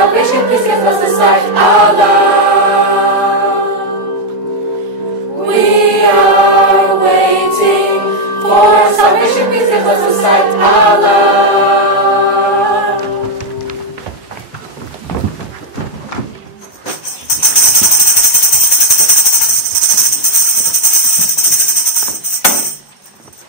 salvation, peace gives us a sight. Allah. We are waiting for salvation, peace gives us a sight. Allah.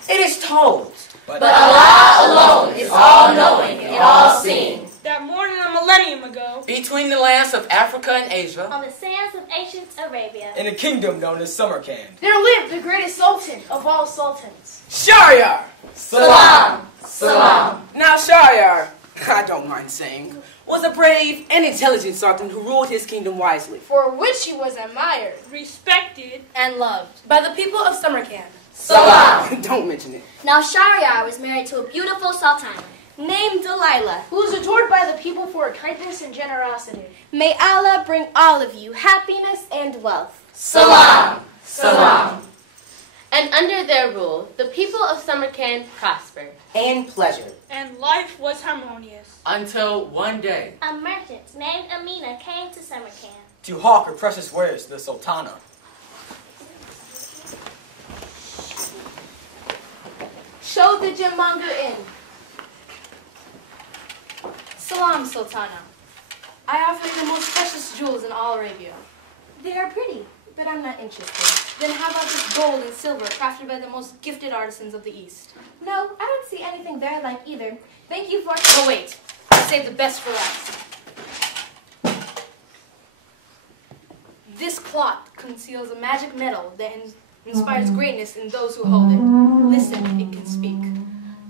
It is told, but Allah alone is all-knowing and all-seeing. That more than a millennium ago, between the lands of Africa and Asia, on the sands of ancient Arabia, in a kingdom known as Samarkand, there lived the greatest sultan of all sultans. Shahryar! Salam! Salam! Now Shahryar, I don't mind saying, was a brave and intelligent sultan who ruled his kingdom wisely, For which he was admired respected, and loved by the people of Samarkand. Salam! Don't mention it. Now Shaharazad was married to a beautiful sultana named Delilah, Who was adored by the people for her kindness and generosity. May Allah bring all of you happiness and wealth. Salam! Salam! And under their rule, the people of Samarkand prospered. And pleasure. and life was harmonious. Until one day, A merchant named Amina came to Samarkand. to hawk her precious wares to the Sultana. Show the gemmonger in. Salam, Sultana. I offer you the most precious jewels in all Arabia. They are pretty, but I'm not interested. Then how about this gold and silver crafted by the most gifted artisans of the East? No, I don't see anything there like either. Thank you for... Oh, wait. I saved the best for last. This cloth conceals a magic metal that inspires greatness in those who hold it. Listen, it can speak.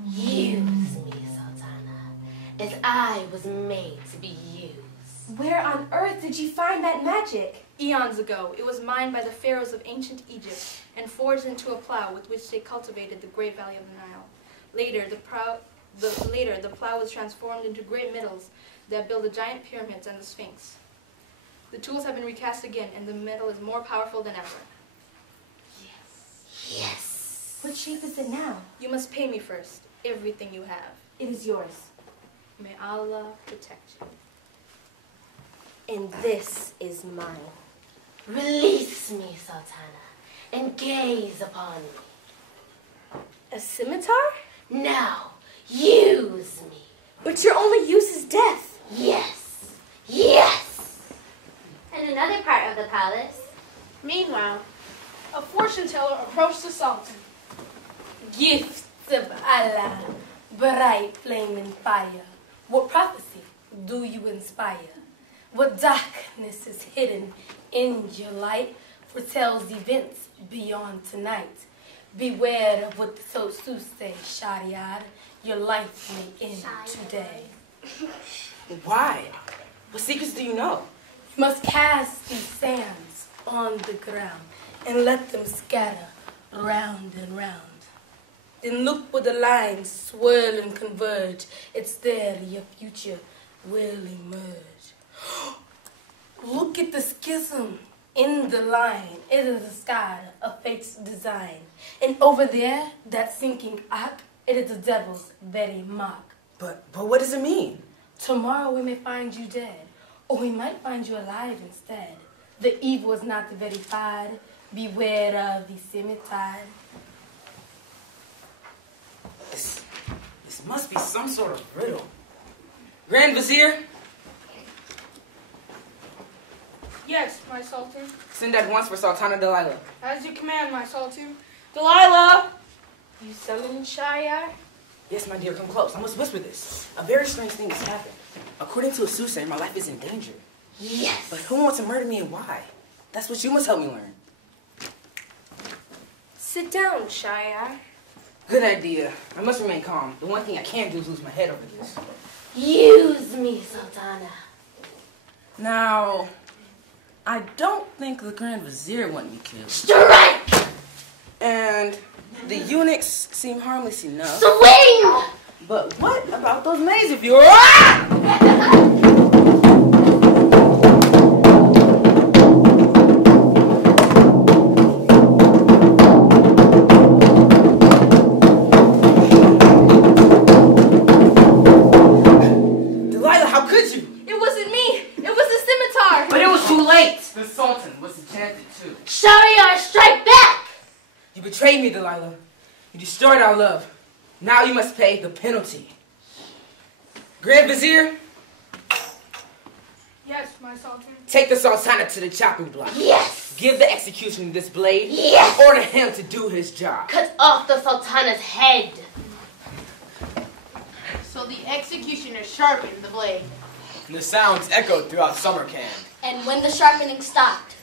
Use me, Sultana, as I was made to be used. Where on earth did you find that magic? Eons ago, it was mined by the pharaohs of ancient Egypt and forged into a plow with which they cultivated the great valley of the Nile. Later, the plow was transformed into great metals that build the giant pyramids and the Sphinx. The tools have been recast again, and the metal is more powerful than ever. Yes. What shape is it now? You must pay me first, everything you have. It is yours. May Allah protect you. And this is mine. Release me, Sultana, and gaze upon me. A scimitar? Now, use me. But your only use is death. Yes. Yes. In another part of the palace, Meanwhile, a fortune teller approached the sultan. Gifts of Allah, bright flaming fire. What prophecy do you inspire? What darkness is hidden in your light foretells events beyond tonight. Beware of what the soothsay, Shaharazad. Your life may end today. why? What secrets do you know? You must cast these sands on the ground and let them scatter round and round. Then look where the lines swirl and converge. It's there your future will emerge. Look at the schism in the line. It is the sky of fate's design. And over there, that sinking arc, it is the devil's very mark. But what does it mean? Tomorrow we may find you dead, or we might find you alive instead. The evil is not verified. Beware of the scimitar. This must be some sort of riddle. Grand Vizier, Yes, my Sultan. send at once for Sultana Delilah. As you command, my Sultan. Delilah! You summoned Shaharazad? Yes, my dear, come close. I must whisper this. A very strange thing has happened. According to a soothsayer, my life is in danger. Yes. But who wants to murder me and why? That's what you must help me learn. Sit down, Shaharazad. Good idea. I must remain calm. The one thing I can't do is lose my head over this. Use me, Sultana. Now, I don't think the Grand Vizier want me killed. Strike! And the eunuchs seem harmless enough. Swing! But what about those maids of yours? Ah! Delilah, how could you? It wasn't me. betrayed me, Delilah. You destroyed our love. Now you must pay the penalty. Grand Vizier, Yes, my Sultan. take the Sultana to the chopping block. Yes! Give the executioner this blade. Yes! Order him to do his job. Cut off the Sultana's head. So the executioner sharpened the blade. And the sounds echoed throughout Samarkand. And when the sharpening stopped,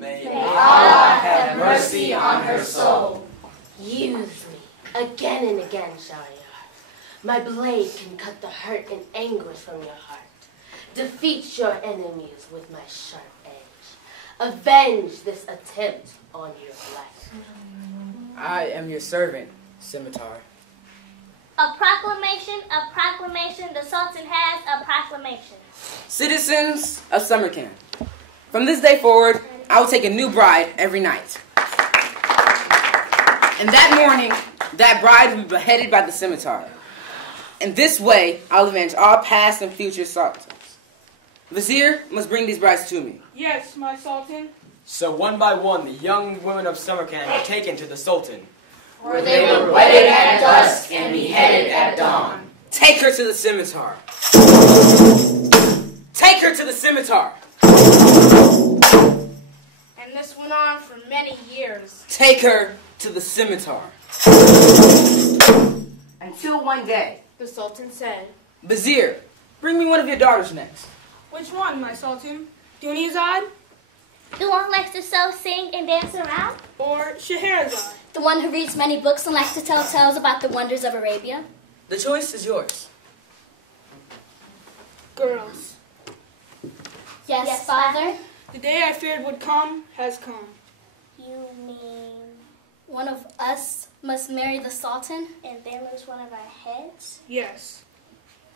May Allah have mercy on her soul. Use me again and again, Shahrazad. My blade can cut the hurt and anguish from your heart. Defeat your enemies with my sharp edge. Avenge this attempt on your life. I am your servant, Scimitar. a proclamation, the Sultan has a proclamation. Citizens of Samarkand, from this day forward, I will take a new bride every night. And that morning, that bride will be beheaded by the scimitar. In this way, I'll avenge all past and future sultans. Vizier must bring these brides to me. Yes, my Sultan. So one by one, the young women of Samarkand were taken to the Sultan. Where they were wedded at dusk and beheaded at dawn. Take her to the scimitar. Take her to the scimitar. And this went on for many years. Take her to the scimitar. Until one day, The Sultan said, Vizier, bring me one of your daughters next. which one, my Sultan? Dunyazad The one who likes to sew, sing, and dance around? or Shaharazad? The one who reads many books and likes to tell tales about the wonders of Arabia? The choice is yours. Girls. Yes, Father. The day I feared would come has come. You mean one of us must marry the Sultan and then lose one of our heads? Yes.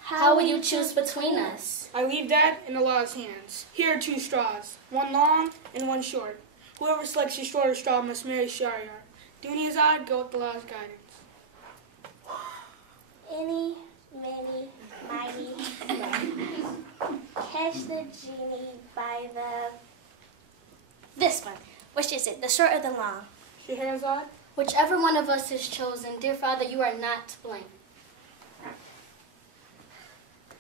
How will you choose between us? I leave that in Allah's hands. Here are 2 straws, one long and one short. Whoever selects the shorter straw must marry Shahryar. Dunyazad, go with Allah's guidance. Any, many, mighty, catch the genie by the... This one. Which is it, the short or the long? Shaharazad? Whichever one of us is chosen, dear Father, you are not to blame.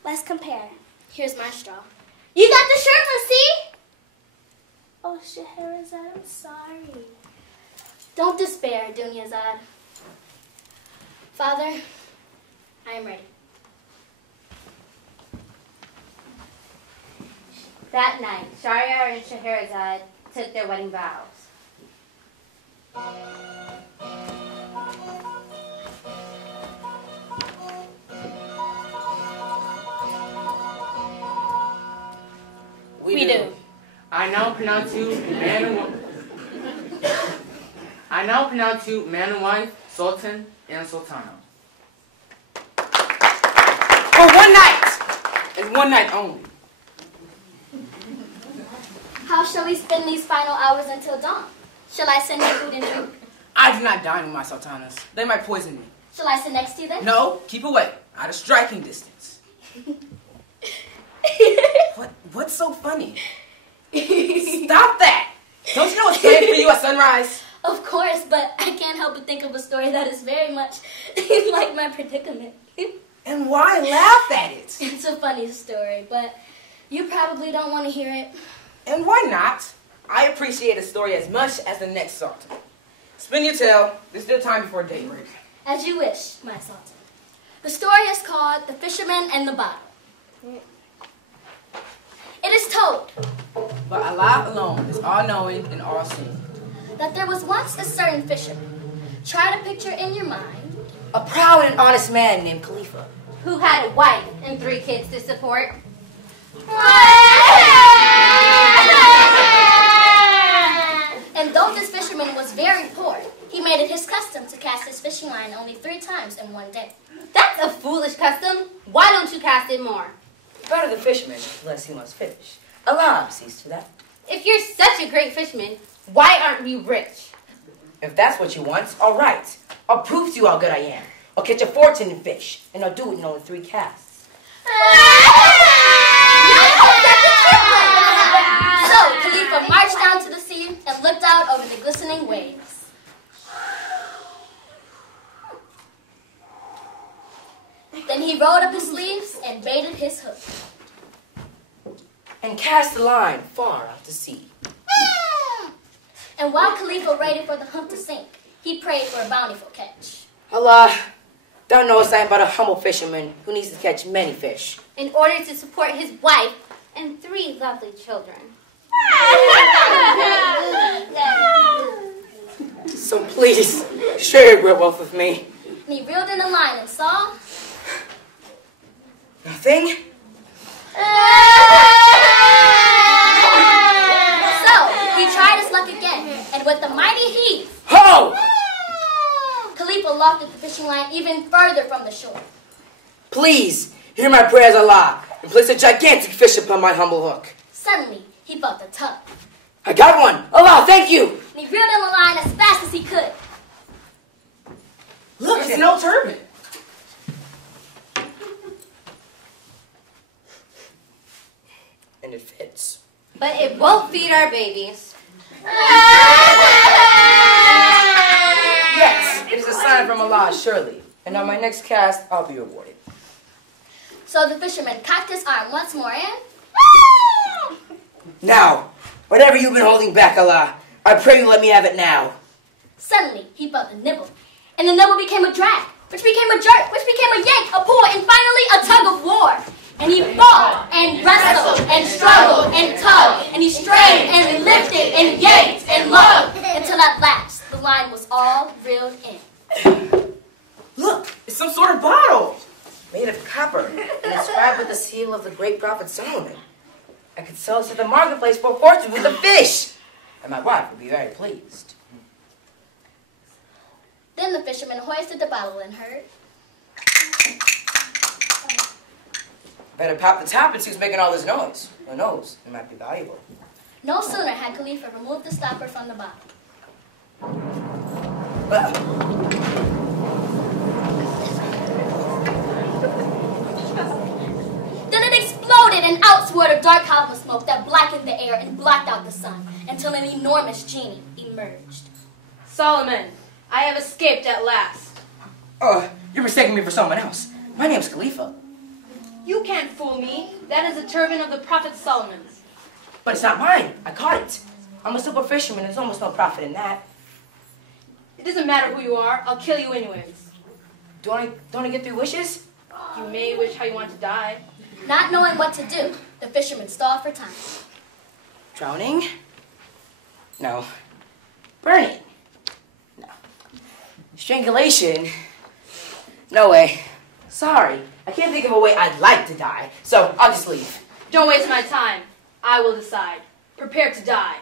Let's compare. Here's my straw. You got the shirtless, see? Oh, Shaharazad, I'm sorry. Don't despair, Dunyazad. Father, I am ready. That night, Shahryar and Shaharazad took their wedding vows. We do. I now pronounce you man and woman. I now pronounce you man and wife, Sultan and Sultana. For one night, and one night only. How shall we spend these final hours until dawn? Shall I send you food and drink? I do not dine with my sultanas. They might poison me. Shall I sit next to you then? No, keep away, out of striking distance. What's so funny? Stop that! Don't you know what's planned for you at sunrise? Of course, but I can't help but think of a story that is very much like my predicament. And why laugh at it? It's a funny story, but you probably don't want to hear it. And why not? I appreciate a story as much as the next sultan. Spin your tale. There's still time before daybreak. As you wish, my sultan. The story is called The Fisherman and the Bottle. It is told But Allah alone is all-knowing and all-seeing. that there was once a certain fisherman. Try to picture in your mind A proud and honest man named Khalifa. Who had a wife and 3 kids to support. And though this fisherman was very poor, he made it his custom to cast his fishing line only 3 times in one day. That's a foolish custom. Why don't you cast it more? Better the fisherman, unless he must fish. Allah sees to that. If you're such a great fisherman, why aren't we rich? If that's what you want, all right. I'll prove to you how good I am. I'll catch a fortune in fish, and I'll do it in only 3 casts. So Khalifa marched down to the sea and looked out out over the glistening waves. Then he rolled up his sleeves and baited his hook. And cast the line far out to sea. And while Khalifa waited for the hook to sink, he prayed for a bountiful catch. Allah, thou knowest I am but a humble fisherman who needs to catch many fish. In order to support his wife and 3 lovely children. So please, share your great wealth with me. And he reeled in the line and saw... Nothing? So, he tried his luck again, and with a mighty heave... Ho! Khalifa lofted the fishing line even further from the shore. Please, hear my prayers, Allah, and place a gigantic fish upon my humble hook. Suddenly, he felt a tug. I got one! Allah, thank you! And he reeled in the line as fast as he could. Look, it's an old turban. And it fits. But it won't feed our babies. Yes, it is a sign from Allah, surely. And on my next cast, I'll be rewarded. So the fisherman cocked his arm once more and... Now, whatever you've been holding back, Allah, I pray you let me have it now. Suddenly, he felt a nibble. And the nibble became a drag, which became a jerk, which became a yank, a pull, and finally a tug of war. And he fought and wrestled and struggled and tugged, and he strained and lifted and yanked and lugged, until at last the line was all reeled in. Look, it's some sort of bottle. Made of copper and inscribed with the seal of the great prophet Solomon. I could sell it to the marketplace for a fortune with the fish. And my wife would be very pleased. Then the fisherman hoisted the bottle and heard... Better pop the top and see who's making all this noise. Who knows? It might be valuable. No sooner had Khalifa removed the stopper from the bottle. Then it exploded and out swirled a dark column of smoke that blackened the air and blocked out the sun until an enormous genie emerged. Solomon, I have escaped at last. You're mistaking me for someone else. My name's Khalifa. You can't fool me. That is the turban of the prophet Solomon's. But it's not mine. I caught it. I'm a super fisherman. There's almost no profit in that. It doesn't matter who you are. I'll kill you anyways. Don't I get 3 wishes? You may wish how you want to die. Not knowing what to do, the fisherman stalled for time. Drowning? No. Burning? No. Strangulation? No way. Sorry. I can't think of a way I'd like to die, so I'll just leave. Don't waste my time. I will decide. Prepare to die.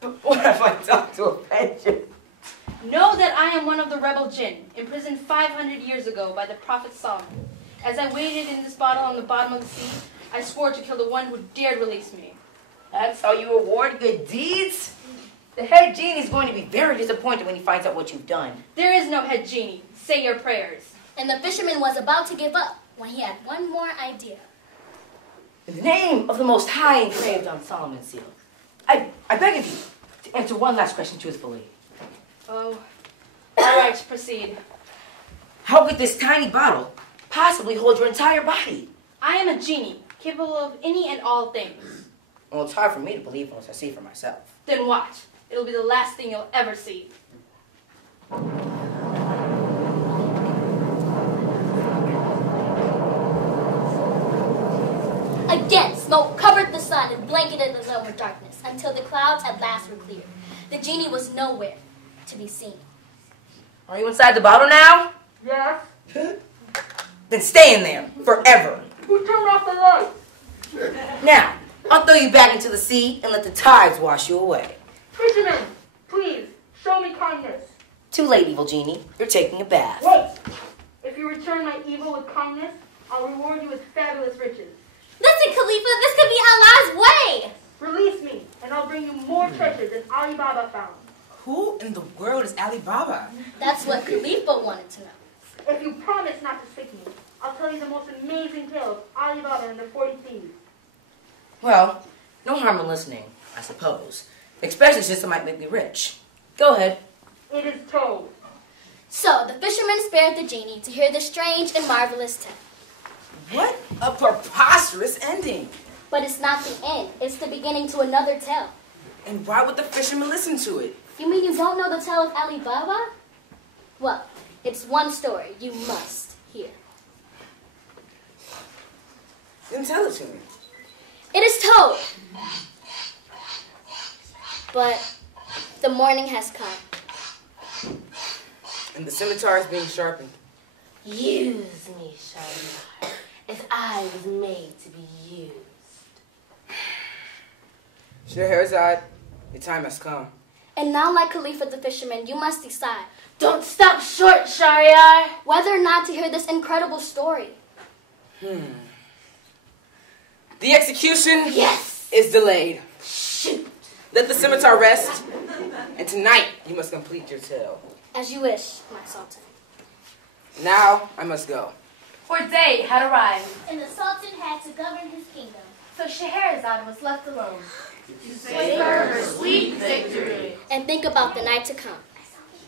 But what if I talk to a pigeon? Know that I am one of the rebel jinn, imprisoned 500 years ago by the prophet Solomon. As I waited in this bottle on the bottom of the sea, I swore to kill the one who dared release me. That's how you reward good deeds? The head genie's going to be very disappointed when he finds out what you've done. There is no head genie. Say your prayers. And the fisherman was about to give up when he had one more idea. In the name of the Most High engraved on Solomon's seal, I beg of you to answer one last question truthfully. Oh, all right, proceed. How could this tiny bottle possibly hold your entire body? I am a genie, capable of any and all things. Well, it's hard for me to believe unless I see for myself. Then watch. It'll be the last thing you'll ever see. Again, smoke covered the sun and blanketed the lower darkness until the clouds at last were cleared. The genie was nowhere to be seen. Are you inside the bottle now? Yes. Then stay in there forever. Who turned off the lights? Now, I'll throw you back into the sea and let the tides wash you away. Fisherman, please, show me kindness. Too late, evil genie. You're taking a bath. Wait. If you return my evil with kindness, I'll reward you with fabulous riches. Listen, Khalifa, this could be Allah's way. Release me, and I'll bring you more treasure than Alibaba found. Who in the world is Alibaba? That's what Khalifa wanted to know. If you promise not to stick me, I'll tell you the most amazing tale of Alibaba and the 40 thieves. Well, no harm in listening, I suppose. Especially since it might make me rich. Go ahead. It is told. So the fisherman spared the genie to hear the strange and marvelous tale. What a preposterous ending. But it's not the end. It's the beginning to another tale. And why would the fisherman listen to it? You mean you don't know the tale of Alibaba? Well, it's one story you must hear. Then tell it to me. It is told. But the morning has come. And the scimitar is being sharpened. Use me, Shaharazad, as I was made to be used. Shaharazad, your time has come. And now, like Khalifa the fisherman, you must decide Don't stop short, Shaharazad. whether or not to hear this incredible story. The execution Yes. is delayed. Shoot. Let the scimitar rest. And tonight, you must complete your tale. As you wish, my Sultan. Now, I must go. For day had arrived, And the Sultan had to govern his kingdom. so Shaharazad was left alone. Savor her sweet victory. And think about the night to come.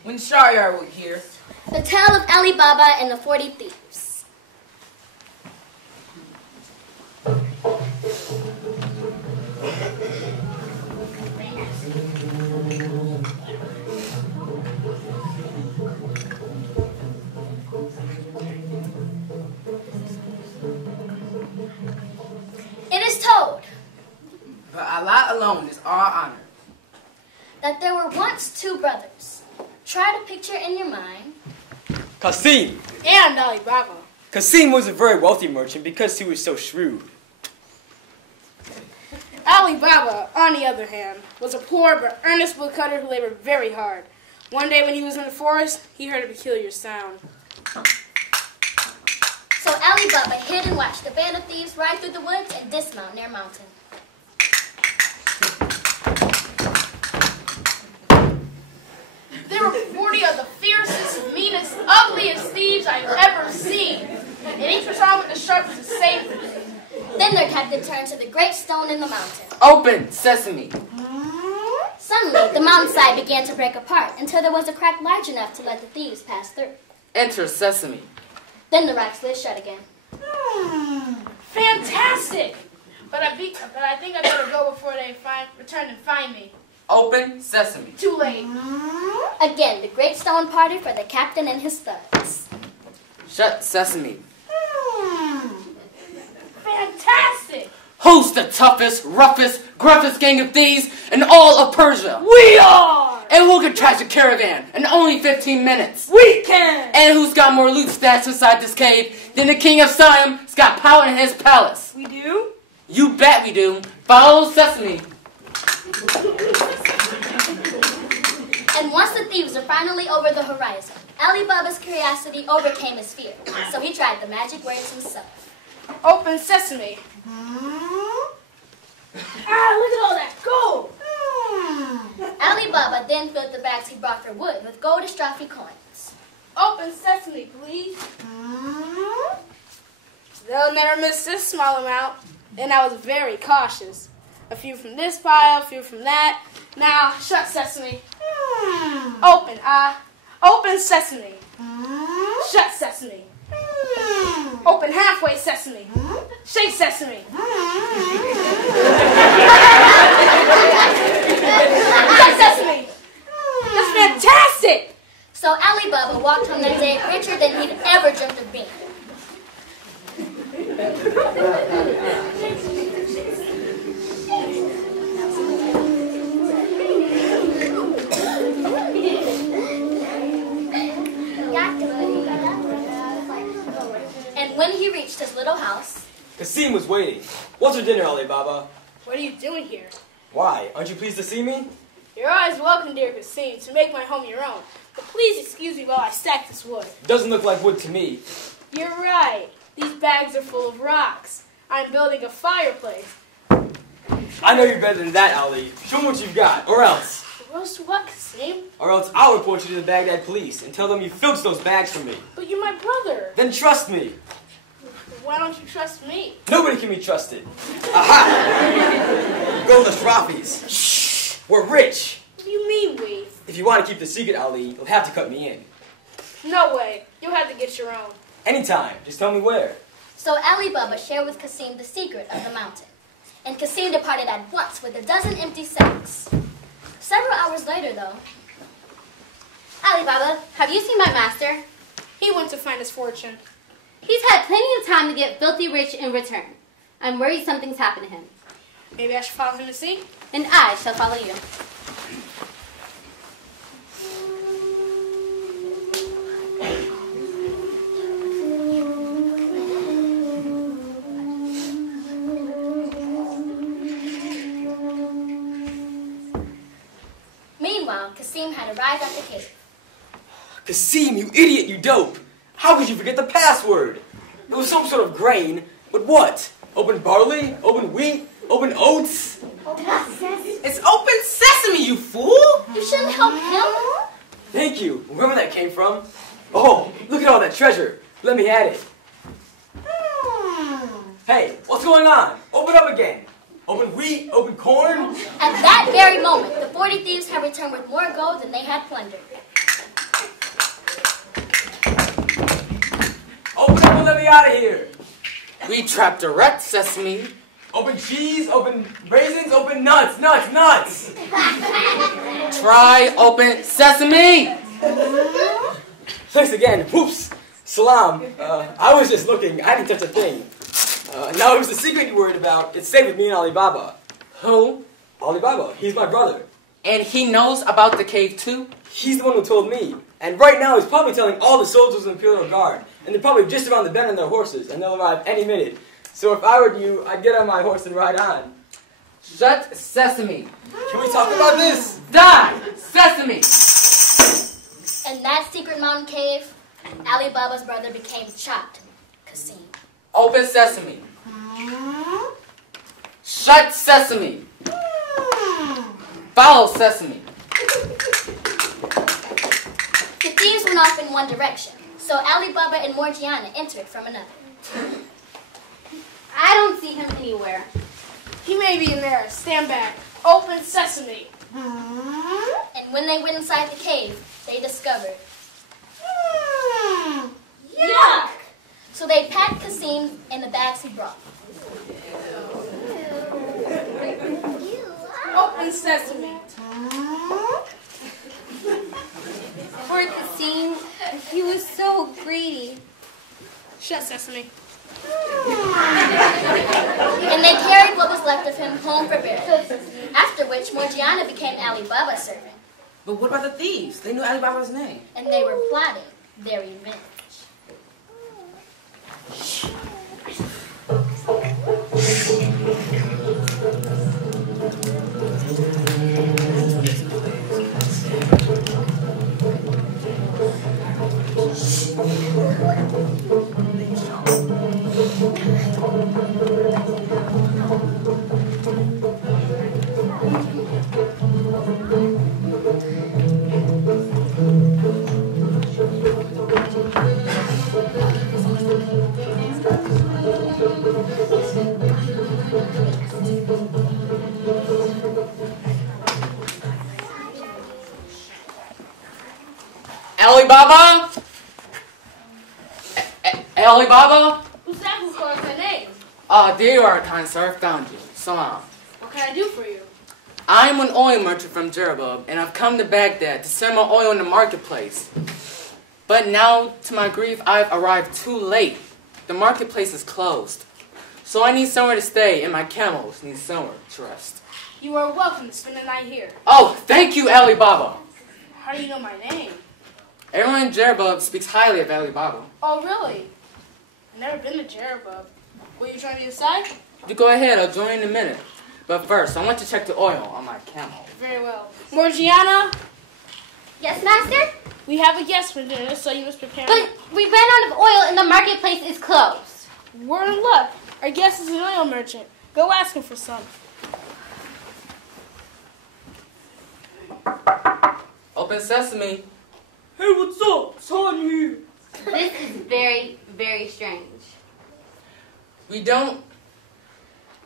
When Shahryar will hear, The tale of Alibaba and the 40 thieves. It is told but Allah alone is all honor. that there were once two brothers. Try to picture in your mind. Qasim. And Alibaba. Qasim was a very wealthy merchant because he was so shrewd. Alibaba, on the other hand, was a poor but earnest woodcutter who labored very hard. One day when he was in the forest, he heard a peculiar sound. So Alibaba hid and watched the band of thieves ride through the woods and dismount near a mountain. There were 40 of the fiercest, meanest, ugliest thieves I've ever seen. And each was armed with the sharpest of sabers. Then their captain turned to the great stone in the mountain. Open, sesame. Suddenly, the mountainside began to break apart until there was a crack large enough to let the thieves pass through. Enter, sesame. Then the rock slid shut again. Fantastic! But I think I better go before they return and find me. Open, sesame. Too late. Again, the great stone parted for the captain and his thugs. Shut, sesame. Fantastic! Who's the toughest, roughest, gruffest gang of thieves in all of Persia? We are! And who can trash a caravan in only 15 minutes? We can! And who's got more loot stashed inside this cave than the king of Siam's got power in his palace? We do? You bet we do. Follow sesame. And once the thieves were finally over the horizon, Alibaba's curiosity overcame his fear, so he tried the magic words himself. Open sesame. Look at all that gold! Alibaba then filled the bags he brought for wood with gold Ashrafi coins. Open sesame, please. They'll never miss this small amount. And I was very cautious. A few from this pile, a few from that. Now, shut sesame. Open, open sesame. Shut sesame. Open halfway sesame. Shake sesame. Shut sesame. That's fantastic. So Alibaba walked home that day richer than he'd ever dreamt of being. And when he reached his little house, Qasim was waiting. What's for dinner, Alibaba? What are you doing here? Why? Aren't you pleased to see me? You're always welcome, dear Qasim, to make my home your own. But please excuse me while I stack this wood. Doesn't look like wood to me. You're right. These bags are full of rocks. I'm building a fireplace. I know you're better than that, Ali. Show me what you've got, or else. Roast what, Qasim? Or else I'll report you to the Baghdad police and tell them you filched those bags from me. But you're my brother. Then trust me. Why don't you trust me? Nobody can be trusted. Aha! Go to the Shrafis. Shh! We're rich. What do you mean, we? If you want to keep the secret, Ali, you'll have to cut me in. No way. You'll have to get your own. Anytime. Just tell me where. So Alibaba shared with Qasim the secret of the mountain. And Qasim departed at once with a dozen empty sacks. Several hours later, though... Alibaba, have you seen my master? He went to find his fortune. He's had plenty of time to get filthy rich in return. I'm worried something's happened to him. Maybe I should follow him to see? And I shall follow you. Meanwhile, Qasim had arrived at the cave. Qasim, you idiot, you dope! How could you forget the password? It was some sort of grain, but what? Open barley? Open wheat? Open oats? It's open sesame, you fool! You shouldn't help him. Thank you. Wherever that came from. Oh, look at all that treasure. Let me at it. Hey, what's going on? Open up again. Open wheat, open corn. At that very moment, the 40 thieves had returned with more gold than they had plundered. Open up and let me out of here. We trapped a rat, sesame. Open cheese, open raisins, open nuts, nuts, nuts. Try open sesame. Thanks again. Whoops. Salam. I was just looking. I didn't touch a thing. Now it was the secret you worried about. It's safe with me and Alibaba. Who? Alibaba. He's my brother. And he knows about the cave too? He's the one who told me. And right now he's probably telling all the soldiers in the Imperial Guard. And they're probably just around the bend on their horses. And they'll arrive any minute. So if I were you, I'd get on my horse and ride on. Shut sesame. Can we talk about this? Die, sesame. In that secret mountain cave, Alibaba's brother became chopped. Qasim. Open sesame. Shut sesame. Follow sesame. The thieves went off in one direction, so Alibaba and Morgiana entered from another. I don't see him anywhere. He may be in there. Stand back. Open sesame. And when they went inside the cave, they discovered... Yuck! So they packed Qasim in the bags he brought. Open sesame. Poor Qasim, he was so greedy. Shut sesame. And they carried what was left of him home for burial. After which, Morgiana became Alibaba's servant. But what about the thieves? They knew Alibaba's name. And they were plotting their revenge. Alibaba? Alibaba? Who's that who calls my name? There you are, kind sir. Found you. Salam. What can I do for you? I am an oil merchant from Jerbab, and I've come to Baghdad to sell my oil in the marketplace. But now, to my grief, I've arrived too late. The marketplace is closed. So I need somewhere to stay, and my camels need somewhere to rest. You are welcome to spend the night here. Oh, thank you, Alibaba. How do you know my name? Everyone in Jerbab speaks highly of Alibaba. Oh, really? I've never been to Jerbab. Will you join me inside? You go ahead, I'll join in a minute. But first, I want to check the oil on my camel. Very well. Morgiana? Yes, master? We have a guest for dinner, so you must prepare. But we ran out of oil and the marketplace is closed. We're in luck. Our guest is an oil merchant. Go ask him for some. Open sesame. Hey, what's up? It's hot in here. This is very, very strange. We don't...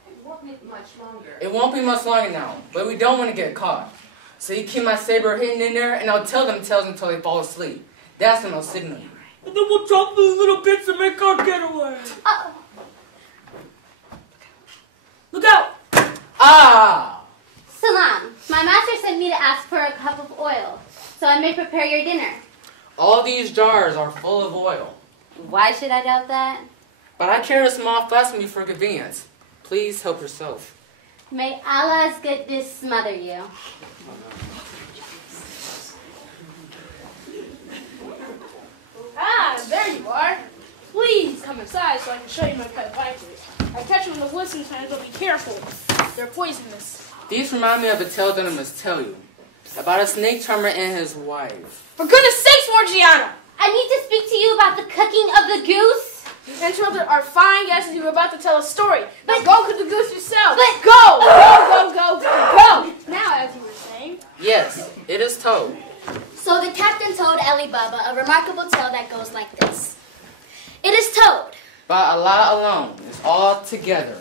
It won't be much longer. It won't be much longer now, but we don't want to get caught. So you keep my saber hidden in there, and I'll tell them tales until they fall asleep. That's when I'll signal you. And then we'll chop those little bits and make our getaway. Look out! Ah! Salam, my master sent me to ask for a cup of oil, so I may prepare your dinner. All these jars are full of oil. Why should I doubt that? But I carry a small flask with me for convenience. Please help yourself. May Allah's goodness smother you. Ah, there you are. Please come inside so I can show you my pet vipers. I catch them in the woods sometimes, but be careful. They're poisonous. These remind me of a tale that I must tell you. About a snake charmer and his wife. For goodness sakes, Morgiana! I need to speak to you about the cooking of the goose. You interrupted our fine guest as you were about to tell a story. Now go cook the goose yourself. But Go! Now, as you were saying. Yes, it is told. So the captain told Alibaba a remarkable tale that goes like this. It is told By Allah alone is all together.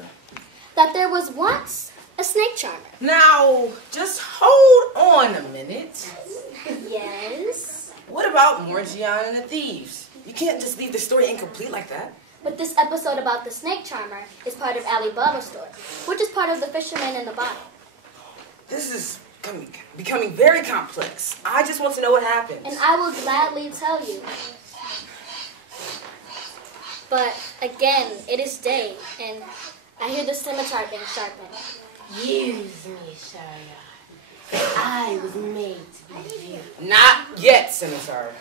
that there was once a snake charmer. Now, just hold on a minute. Yes. What about Morgiana and the thieves? You can't just leave the story incomplete like that. But this episode about the snake charmer is part of Alibaba's story, which is part of the fisherman in the bottle. This is becoming very complex. I just want to know what happened. And I will gladly tell you. But again, it is day, and I hear the scimitar being sharpened. Use me, Shaharazad. I was made to be viewed. Not yet, Scimitar.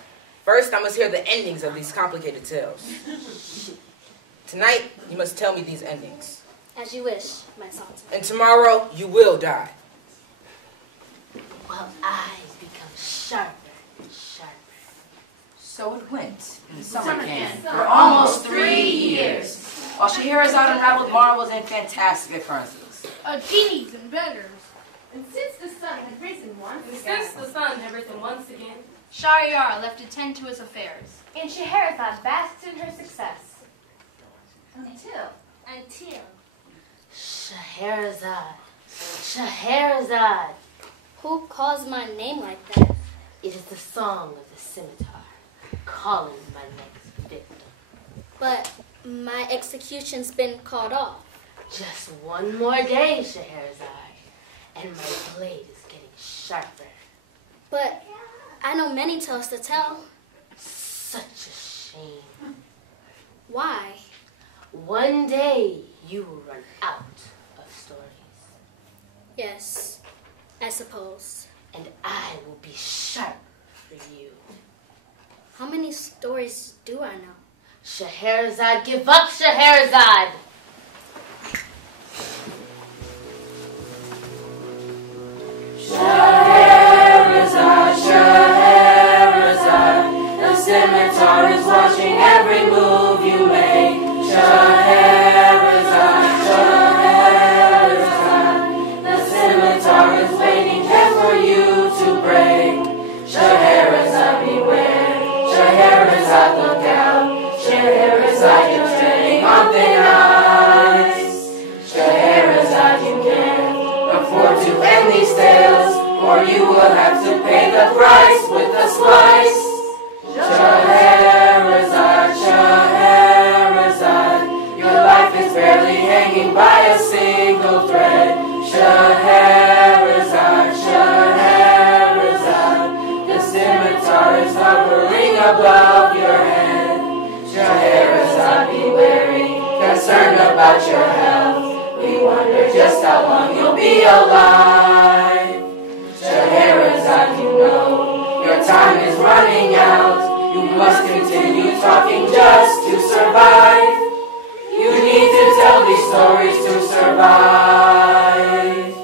First, I must hear the endings of these complicated tales. Tonight, you must tell me these endings. As you wish, my Sultan. And tomorrow, you will die. While eyes become sharper and sharper. So it went in Summer camp for almost 3 years, while Shaharazad unraveled marvels and fantastic occurrences. Genies and beggars. And since the sun had risen once Since the sun had risen once again, Shahryar left to tend to his affairs. and Shaharazad basked in her success. Until. Shaharazad. Who calls my name like that? It is the song of the scimitar, calling my next victim. But my execution's been called off. Just one more day, Shaharazad, and my blade is getting sharper. But I know many tales to tell. Such a shame. Why? One day, you will run out of stories. Yes, I suppose. And I will be sharp for you. How many stories do I know? Shaharazad, give up, Shaharazad! Shaharazad, the scimitar is watching every move you make. Shaharazad, the scimitar is waiting there for you to break. Shaharazad, beware. Shaharazad, look out. Shaharazad, you're treading on thin ice. Shaharazad, you can't afford to end these tales, or you will have to pay the price with a slice. Shaharazad, Shaharazad, your life is barely hanging by a single thread. Shaharazad, Shaharazad, the scimitar is hovering above your head. Shaharazad, be wary, concerned about your health. We wonder just how long you'll be alive. Shaharazad, you know your time is running out. You must continue talking just to survive. You need to tell these stories to survive.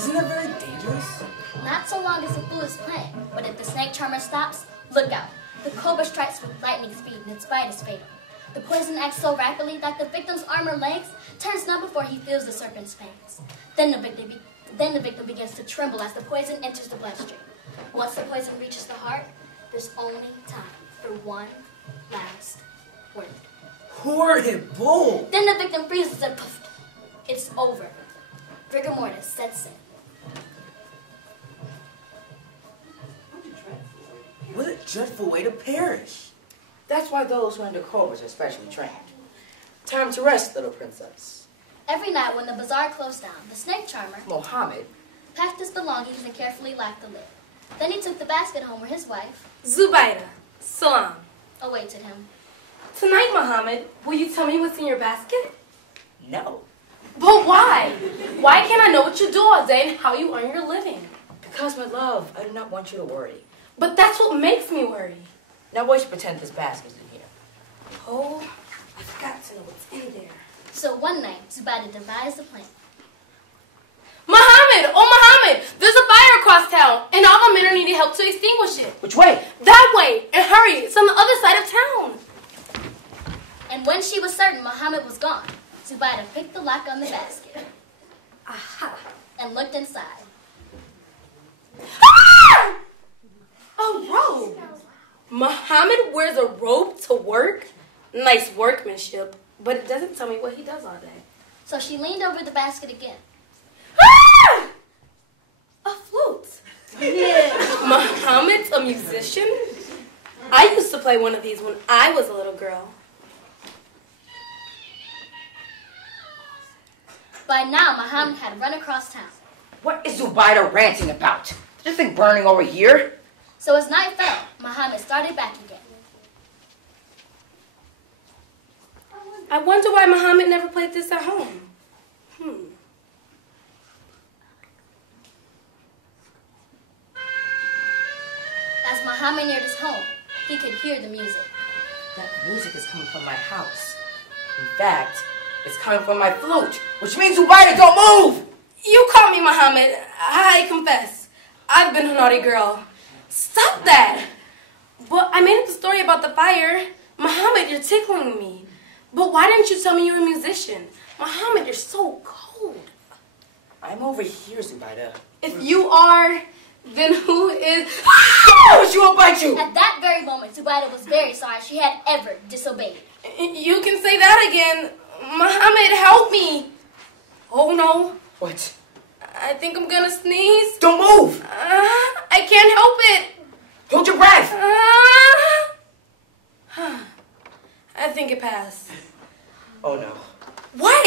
Isn't that very dangerous? Not so long as the fool is playing, but if the snake charmer stops, look out. The cobra strikes with lightning speed and its bite is fatal. The poison acts so rapidly that the victim's arm or legs turns numb before he feels the serpent's fangs. Then the victim begins to tremble as the poison enters the bloodstream. Once the poison reaches the heart, there's only time for one last word. Horrible! Then the victim freezes and poof, it's over. Rigor mortis sets in. What a dreadful way to perish. That's why those who are under cobras are specially trained. Time to rest, little princess. Every night when the bazaar closed down, the snake charmer, Mohammed, packed his belongings and carefully locked the lid. Then he took the basket home where his wife, Zubaida, salam. awaited him. Tonight, Muhammad, will you tell me what's in your basket? no. But why? Why can't I know what you do all day and how you earn your living? Because, my love, I do not want you to worry. But that's what makes me worry. Now, why should pretend this basket's in here? Oh, I've got to know what's in there. So one night, Zubaida devised a plan. Muhammad! Oh, Muhammad! There's a fire across town, and all the men are needing help to extinguish it. Which way? That way! And hurry! It's on the other side of town. And when she was certain Muhammad was gone, Zubaida picked the lock on the basket Aha! and looked inside. Ah! A robe! Muhammad wears a robe to work? Nice workmanship, but it doesn't tell me what he does all day. So she leaned over the basket again. Ah! A flute. Muhammad's a musician? I used to play one of these when I was a little girl. By now, Muhammad had run across town. What is Zubaida ranting about? Is this thing burning over here? So as night fell, Muhammad started back again. I wonder why Muhammad never played this at home. As Muhammad neared his home, he could hear the music. That music is coming from my house. In fact, it's coming from my flute, which means Zubaida, don't move! You caught me, Muhammad. I confess. I've been a naughty girl. Stop that! But I made up the story about the fire. Muhammad, you're tickling me. But why didn't you tell me you were a musician? Muhammad, you're so cold. I'm over here, Zubaida. If you are, then who is... Oh, she won't bite you! At that very moment, Zubaida was very sorry she had ever disobeyed. You can say that again. Muhammad, help me. Oh, no. What? I think I'm gonna sneeze. Don't move! I can't help it. Hold your breath! I think it passed. Oh, no. What?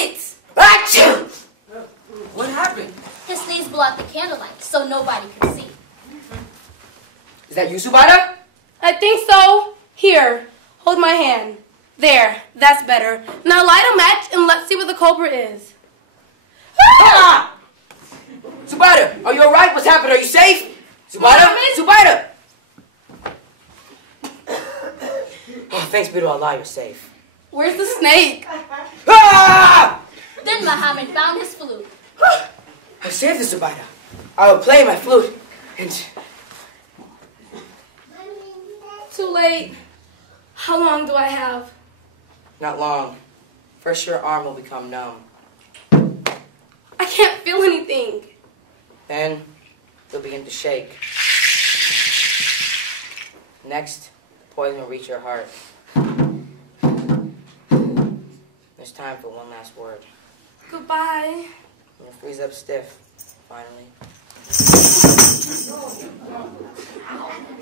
Achoo! What happened? His sneeze blew out the candlelight, so nobody could see. Is that you, Zubaida? I think so. Here, hold my hand. There, that's better. Now light a match and let's see what the culprit is. Ah! Zubaida, are you alright? What's happened? Are you safe? Zubaida? Zubaida! Oh, thanks be to Allah, you're safe. Where's the snake? Ah! Then Muhammad found his flute. I saved the Zubaida. I will play my flute and... Too late. How long do I have? Not long. First your arm will become numb. I can't feel anything. Then you'll begin to shake. Next, the poison will reach your heart. There's time for one last word. Goodbye. You'll freeze up stiff, finally.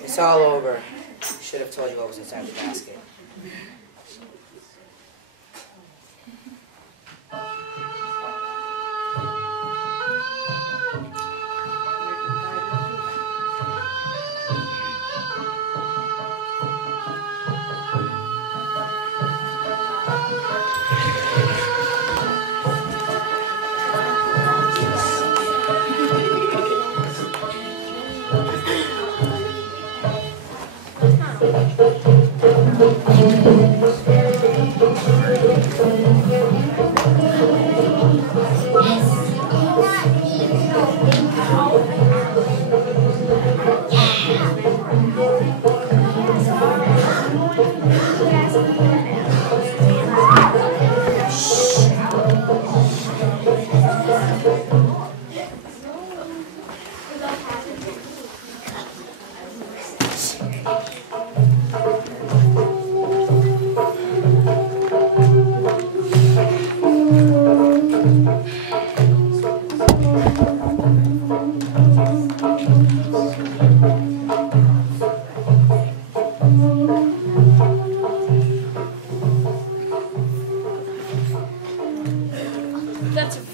It's all over. Should have told you what was inside the basket.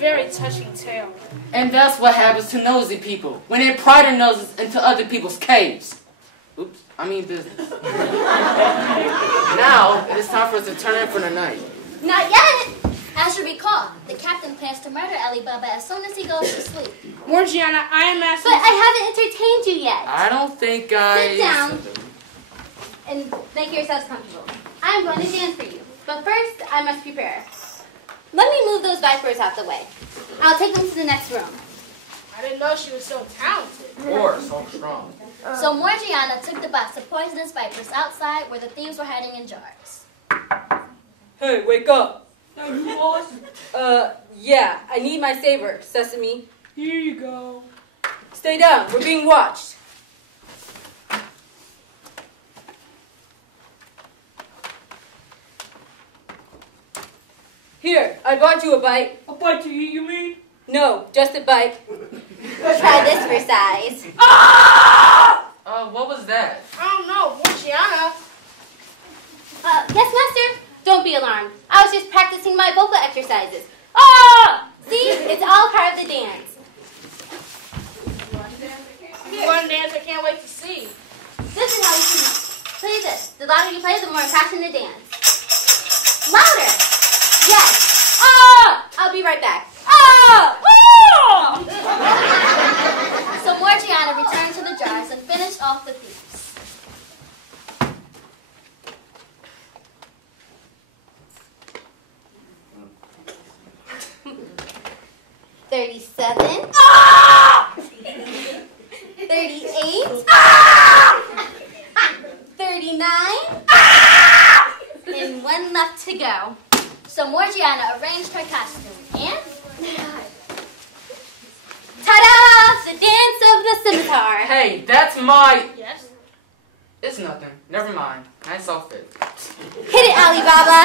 very touching tale. And that's what happens to nosy people when they pry their noses into other people's caves. Oops, I mean business. Now, it is time for us to turn in for the night. Not yet! As you recall, the captain plans to murder Alibaba as soon as he goes to sleep. Morgiana, I am asking... But I haven't entertained you yet. I don't think I... Sit down and make yourselves comfortable. I'm going to dance for you. But first, I must prepare. Let me move those vipers out the way. I'll take them to the next room. I didn't know she was so talented. Or so strong. So Morgiana took the box of poisonous vipers outside where the thieves were hiding in jars. Hey, wake up! Yeah, I need my saber, Sesame. Here you go. Stay down, we're being watched. Here, I bought you a bite. A bite to eat, you mean? No, just a bite. Try this for size. What was that? I don't know, Morgiana. Yes, Master? Don't be alarmed. I was just practicing my vocal exercises. Ah! See? It's all part of the dance. One dance I can't wait to see. This is how you can play this. The louder you play, the more passion the dance. Louder! Yes. Ah! I'll be right back. Ah! Ah! So Morgiana returned to the jars and finished off the thieves. 37. 38. 39. And one left to go. So Morgiana arranged her costume and... Ta-da! The dance of the scimitar. Hey, that's my... Yes? It's nothing. Never mind. Nice outfit. Hit it, Alibaba.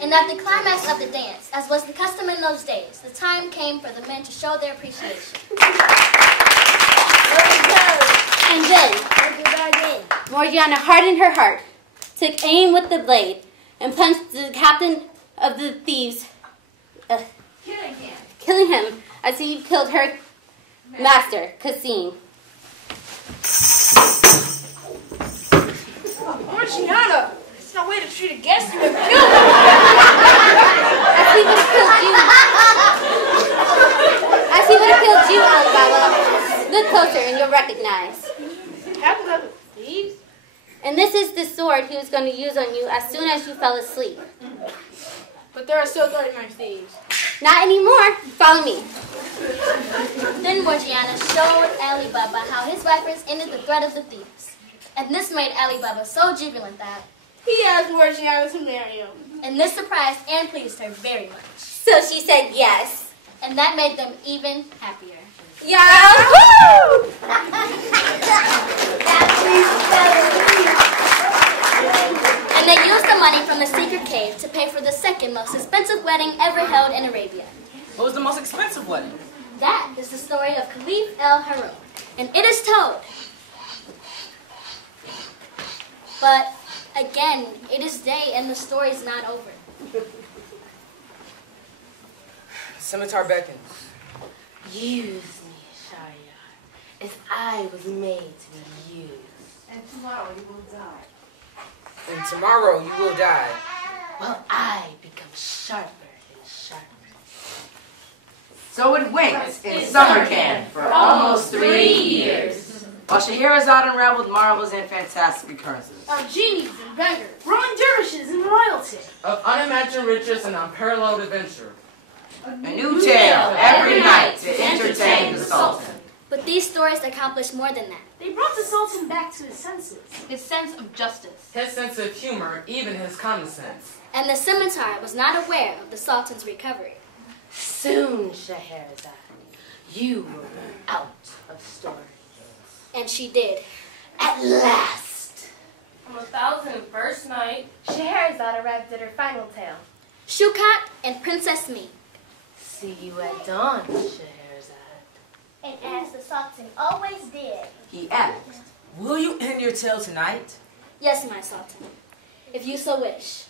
And at the climax of the dance, as was the custom in those days, the time came for the men to show their appreciation. And then, Morgiana hardened her heart, took aim with the blade, and punched the captain of the thieves, killing him as he killed her master, Cassim. Morgiana! It's no way to treat a guest you have killed. As he would have killed you, Alibaba. Look closer and you'll recognize. Captain of the thieves? And this is the sword he was going to use on you as soon as you fell asleep. But there are still 39 thieves. Not anymore. Follow me. Then Morgiana showed Alibaba how his weapons ended the threat of the thieves. And this made Alibaba so jubilant that he asked Morgiana to marry him. And this surprised and pleased her very much. So she said yes. And that made them even happier. Yahoo! And they used the money from the secret cave to pay for the second most expensive wedding ever held in Arabia. What was the most expensive wedding? That is the story of Caliph el-Harun. And it is told. But again, it is day and the story is not over. Scimitar beckons. Use me, Shaharazad, as I was made to be used. And tomorrow you will die. And tomorrow you will die. While I become sharper sharp. So it went in summer camp for almost 3 years, while Shaharazad unraveled marvelous and fantastic occurrences Of genies and beggars, Roman dervishes and royalty. Of unimagined riches and unparalleled adventure. a new tale every night to entertain the Sultan. But these stories accomplished more than that. They brought the Sultan back to his senses. His sense of justice. His sense of humor, even his common sense. And the scimitar was not aware of the Sultan's recovery. Soon, Shaharazad, you will be out of stories. And she did. At last. On the 1001st night, Shaharazad arrived at her final tale. Shukat and Princess Me. See you at dawn, Shaharazad. And as the Sultan always did, He asked, "Will you end your tale tonight?" Yes, my Sultan, if you so wish.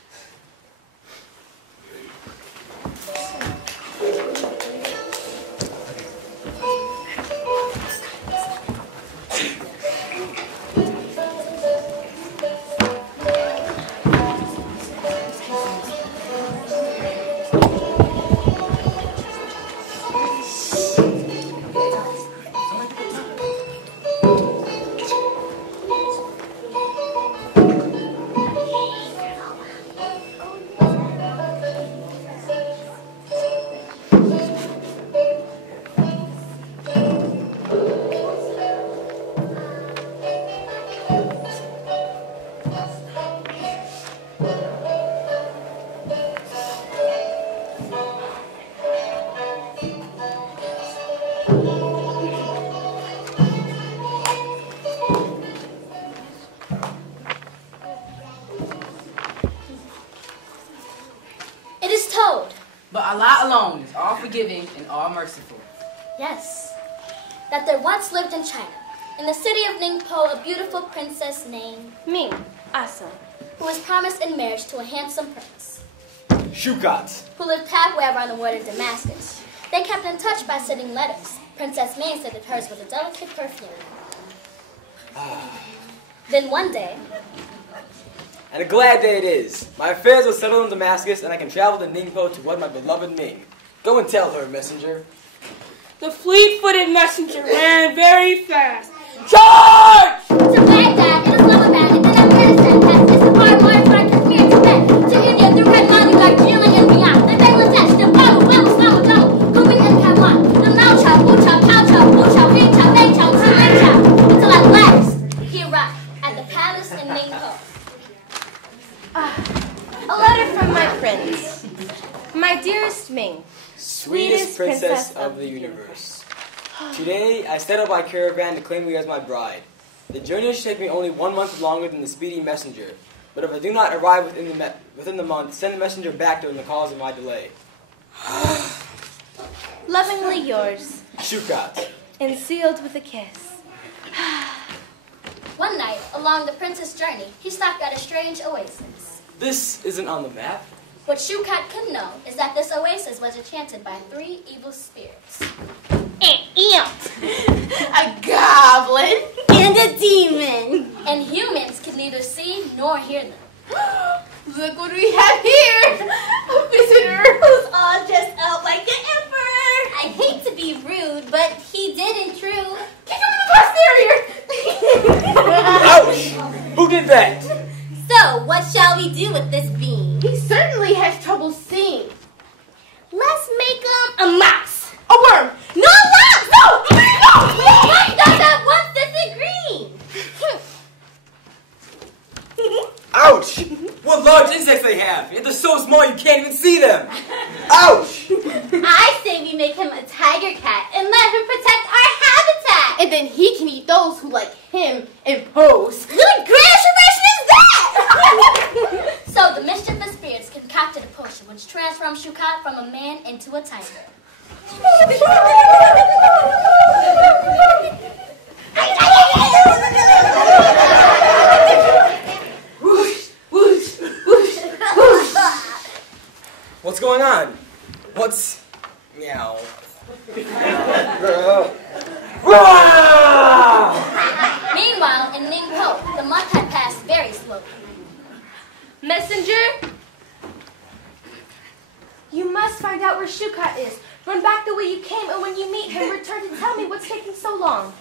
It is told. But Allah alone is all forgiving and all merciful. Yes, that there once lived in China, in the city of Ningpo, a beautiful princess named Ming, Asa. who was promised in marriage to a handsome prince, Shukat. who lived halfway around the world in Damascus. They kept in touch by sending letters. Princess Ming said that hers was a delicate perfume. Then one day, And a glad day it is. My affairs will settle in Damascus, and I can travel to Ningpo to wed my beloved Ming. Go and tell her, messenger. The fleet-footed messenger ran very fast. charge! To Baghdad, in Islamabad, and then Afghanistan, past Isfahan, Marathon, Kashmir, Tibet, to India, through Kathmandu, Darjeeling, and beyond, then Bangladesh, Nepal, Wales, Islamabad, Kuwait, and Taiwan, the Mao Chow, Wu Chow, Pow Chow, Wu Chow, Wing Chow, Bang Chow, Tung Chow, until at last he arrived at the palace in Ningpo. A letter from my prince. My dearest Ming, Sweetest princess of the universe. Today, I set out my caravan to claim you as my bride. The journey should take me only 1 month longer than the speedy messenger. But if I do not arrive within the month, send the messenger back during the cause of my delay. lovingly yours, Shukat. and sealed with a kiss. One night, along the prince's journey, he stopped at a strange oasis. This isn't on the map. What Shukat couldn't know is that this oasis was enchanted by 3 evil spirits. an imp, a goblin, and a demon. And humans could neither see nor hear them. Look what we have here! A visitor who's all dressed up like the emperor. I hate to be rude, but he did in true. Kick him in the posterior! Ouch! Who did that? So, what shall we do with this being? He certainly has trouble seeing. Let's make him a mouse. A worm. No, mouse! No! No! Why does that want disagreeing? Ouch! What large insects they have! Yet they're so small you can't even see them! Ouch! I say we make him a tiger cat and let him protect our habitat. And then he can eat those who like him and pose. What graduation is that? So the mischievous spirits concocted a potion which transformed Shukat from a man into a tiger. What's going on? What's... Meow. Meanwhile, in Ningpo, the month had passed very slowly. Messenger, You must find out where Shukat is. Run back the way you came, and when you meet him, return to tell me what's taking so long.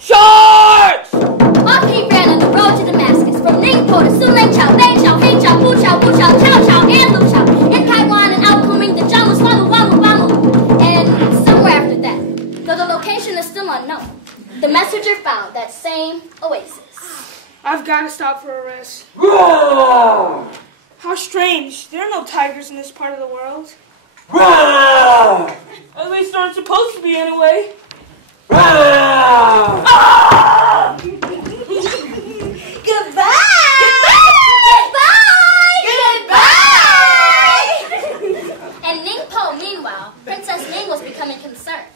Charge! Off he ran on the road to Damascus, from Ningpo to Sultan Chao, Bang Chao, Heng Chao, Pu Chao, Wu Chao, Chao Chao, and Lu Chao, in Taiwan and out blooming the Jamu, Swamu, Wamu, Wamu, and somewhere after that. Though the location is still unknown, the messenger found that same oasis. I've got to stop for a rest. How strange. There are no tigers in this part of the world. At least there aren't supposed to be anyway. Goodbye! And Ningpo, meanwhile, Princess Ning was becoming concerned.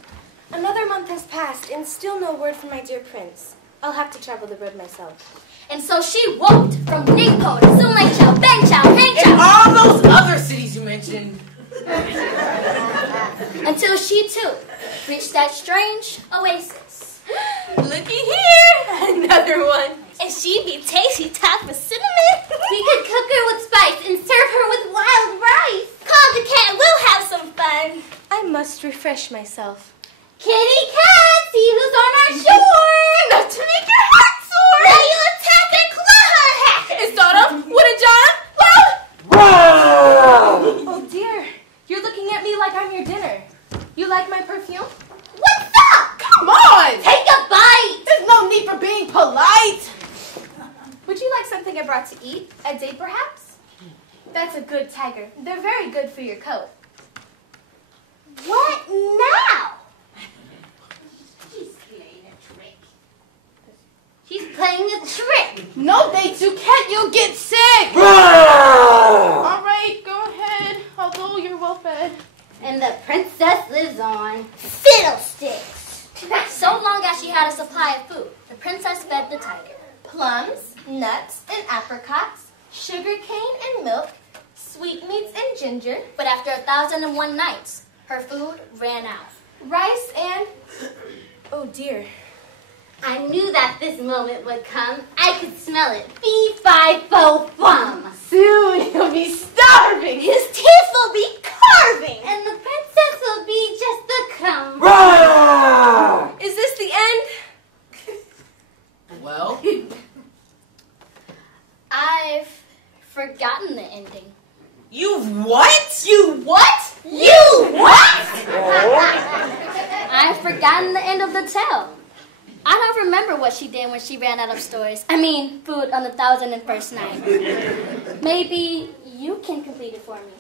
Another month has passed, and still no word from my dear prince. I'll have to travel the road myself. And so she walked from Ningpo to Sultan Chao, Bang Chao, Heng Chao. And all those other cities you mentioned. Until she, too, reached that strange oasis. Looky here! Another one. And she'd be tasty topped with cinnamon. We could cook her with spice and serve her with wild rice. Call the cat, we'll have some fun. I must refresh myself. Kitty cat, see who's on our shore. Enough to make your heart sore. Now you attack and claw her hat. And start off with a John. Oh dear, you're looking at me like I'm your dinner. You like my perfume? What's up? Come on! Take a bite. There's no need for being polite. Would you like something I brought to eat? A date, perhaps? That's a good tiger. They're very good for your coat. What now? She's playing a trick. She's playing a trick. No dates, you can't. You'll get sick. All right, go ahead. Although you're well fed. And the princess lives on. Fiddlesticks. So long as she had a supply of food, the princess fed the tiger. Plums, nuts, and apricots, sugar cane and milk, sweetmeats and ginger, But after 1,001 nights, her food ran out. rice and... Oh dear. I knew that this moment would come. I could smell it. Fee-fi-fo-fum. Soon you'll be starving. His teeth will be carving. And the princess will be just the crumb. Is this the end? Well, I've forgotten the ending. you what? You what? You what? I've forgotten the end of the tale. I don't remember what she did when she ran out of food on the 1,001st night. Maybe you can complete it for me.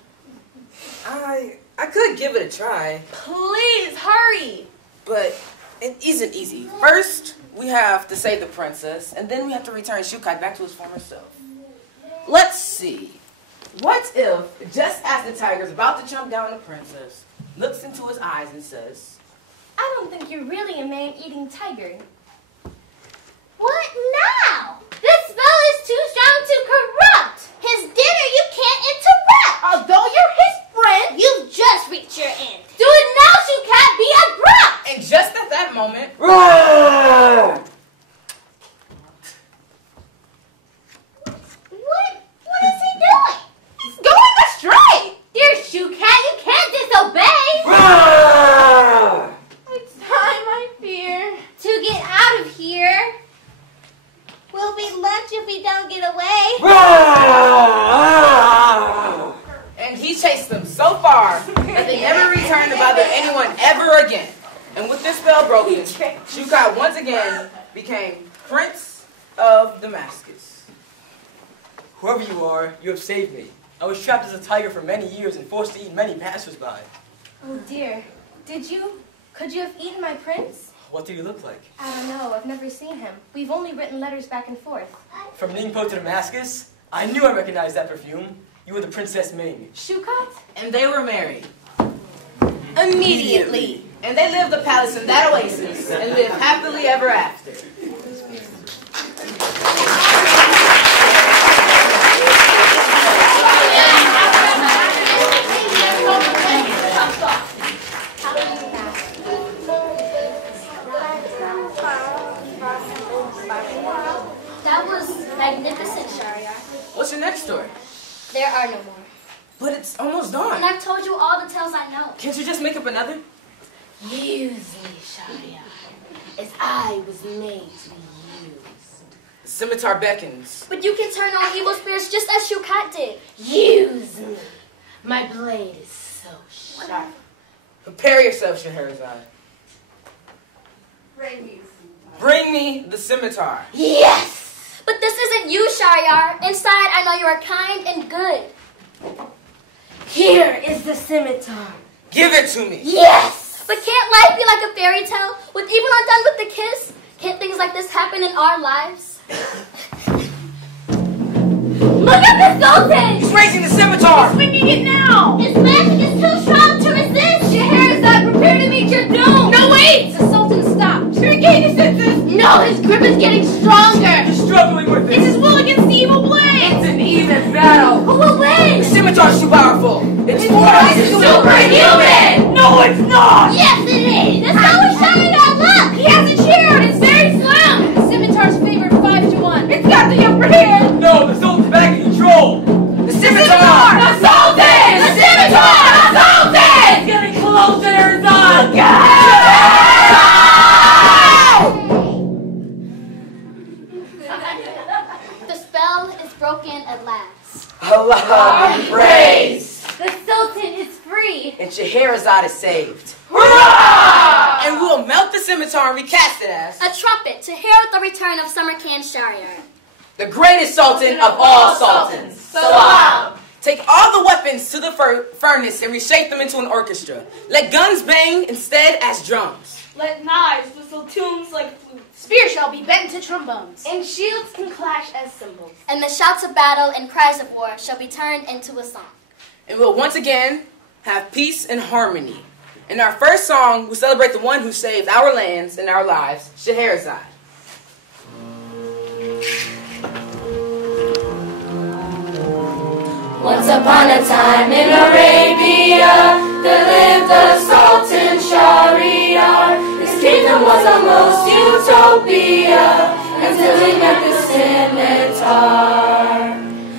I could give it a try, Please, hurry! but it isn't easy. First, we have to save the princess, and then we have to return Shukai back to his former self. Let's see. What if, just as the tiger's about to jump down the princess, looks into his eyes and says, I don't think you're really a man-eating tiger. What now? This spell is too strong to corrupt. His dinner you can't interrupt. Although you're his friend, You've just reached your end. Do it now, you can't be abrupt. and just at that moment, What is he doing? he's going astray. Dear Shukat, you can't disobey. It's time, I fear. To get out of here. We'll be lunch if we don't get away. and he chased them so far that they never returned to bother anyone ever again. And with this spell broken, Shukai once again became Prince of Damascus. Whoever you are, you have saved me. I was trapped as a tiger for many years and forced to eat many passersby. Oh dear. Could you have eaten my prince? What did he look like? I don't know. I've never seen him. We've only written letters back and forth. From Ningpo to Damascus? I knew I recognized that perfume. You were the Princess Ming. Shukat? And they were married. Immediately. And they lived the palace in that oasis and lived happily ever after. That was magnificent, Shaharazad. What's your next story? There are no more. But it's almost And done. I've told you spells I know. Can't you just make up another? Use me, Shaharazad, as I was made to be used. The scimitar beckons. But you can turn on evil spirits just as Shukat did. Use me. My blade is so sharp. Prepare yourself, Shaharazad. Bring me the scimitar. Yes! But this isn't you, Shaharyar. Inside, I know you are kind and good. Here is the scimitar. Give it to me. Yes! But can't life be like a fairy tale? With evil undone with the kiss? Can't things like this happen in our lives? Look at the Sultan! He's raising the scimitar! He's swinging it now! His magic is too strong to resist! Shaharazad, prepare to meet your doom! No, wait! The Sultan stopped. To regain his senses! No, his grip is getting stronger. He's struggling with It's it. his will against the evil blade! It's an even battle. Who will win? The scimitar's too powerful. It's superhuman! No, it's not! Yes, it is! That's how we're shining our luck! He has a chair and it's very slim! The scimitar's favored 5-1. It's got the upper hand! No, the Sultan's back in control. The scimitar! The Sultan! The scimitar! The Sultan! It's getting closer, Arizon! The spell is broken at last. Allah be praised. The Sultan is free! And Shaharazad is saved. Hurrah! And we'll melt the scimitar and recast it as A trumpet to herald the return of Samarkand Shaharyar. the greatest sultan of all sultans. Salam! Take all the weapons to the furnace and reshape them into an orchestra. Let guns bang instead as drums. Let knives whistle tunes like flutes. Spears shall be bent to trombones. And shields can clash as cymbals. And the shouts of battle and cries of war shall be turned into a song. And we'll once again have peace and harmony. In our first song, we'll celebrate the one who saved our lands and our lives, Shaharazad. Once upon a time in Arabia, there lived a Sultan Shaharyar. His kingdom was almost utopia, until he met the scimitar.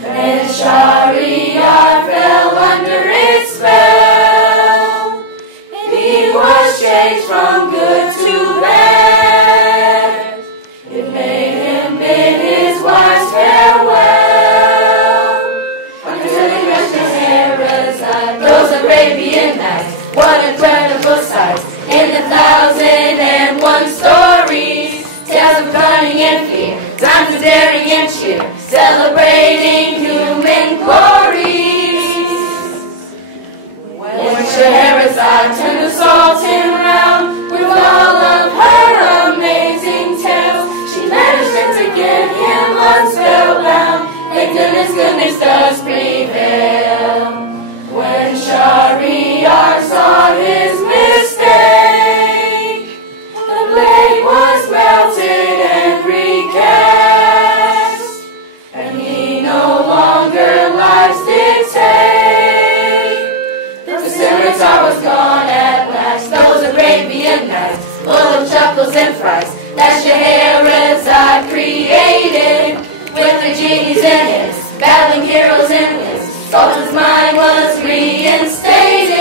And Shaharyar fell under its spell. He was changed from good to bad. It made him bid his wife's farewell. Until he met Shaharazad, those Arabian Nights. What incredible sights in 1,001 stories. Tales of cunning and fear, times of daring and cheer, celebrating human glories. When Shaharazad turned the Sultan round with all of her amazing tales, she managed to get him unspellbound. Thank goodness does prevail. When Shaharyar saw his mistake, the blade was melted and recast, and he no longer life's dictate. The scimitar was gone at last. Those Arabian Nights, full of chuckles and frights, that Shaharazad created, with the genies in his, battling heroes in his, Sultan's mind was reinstated.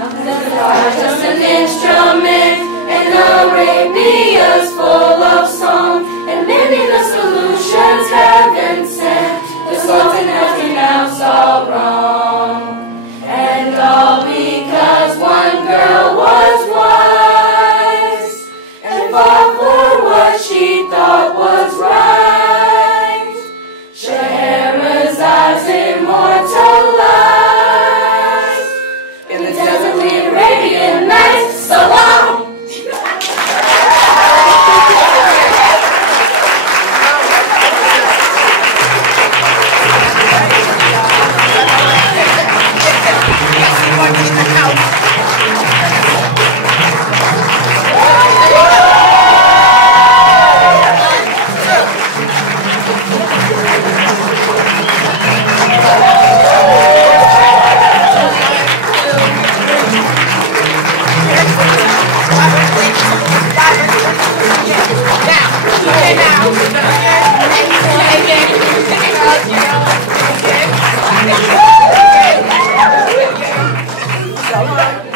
The scimitar just an instrument, and Arabia's full of song, and many the solutions heaven sent. The Sultan has renounced all wrong, and all because one girl was wise, and fought for what she thought was right. Shaharazad's immortal life Sultan.